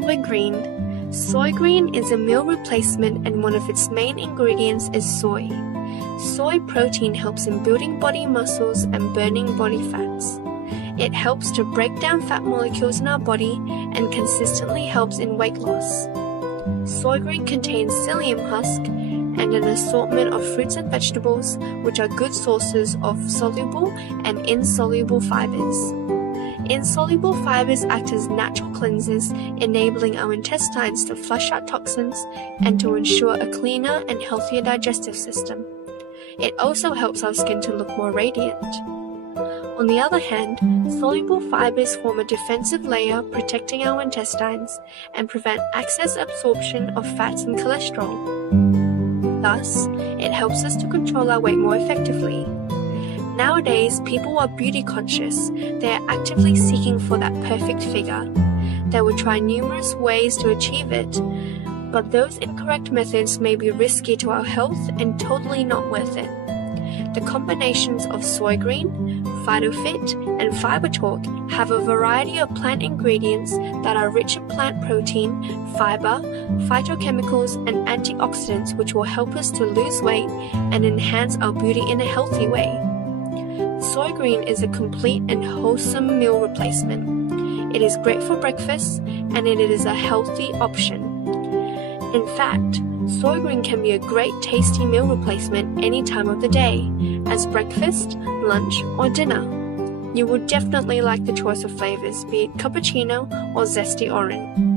Soygreen. Soygreen is a meal replacement and one of its main ingredients is soy. Soy protein helps in building body muscles and burning body fats. It helps to break down fat molecules in our body and consistently helps in weight loss. Soygreen contains psyllium husk and an assortment of fruits and vegetables, which are good sources of soluble and insoluble fibers. Insoluble fibers act as natural cleansers, enabling our intestines to flush out toxins and to ensure a cleaner and healthier digestive system. It also helps our skin to look more radiant. On the other hand, soluble fibers form a defensive layer protecting our intestines and prevent excess absorption of fats and cholesterol. Thus, it helps us to control our weight more effectively. Nowadays, people are beauty conscious. They are actively seeking for that perfect figure. They will try numerous ways to achieve it, but those incorrect methods may be risky to our health and totally not worth it. The combinations of Soygreen, PhytoFit, and FiberTalk have a variety of plant ingredients that are rich in plant protein, fiber, phytochemicals, and antioxidants which will help us to lose weight and enhance our beauty in a healthy way. Soygreen is a complete and wholesome meal replacement. It is great for breakfast and it is a healthy option. In fact, Soygreen can be a great tasty meal replacement any time of the day, as breakfast, lunch, or dinner. You will definitely like the choice of flavors, be it cappuccino or zesty orange.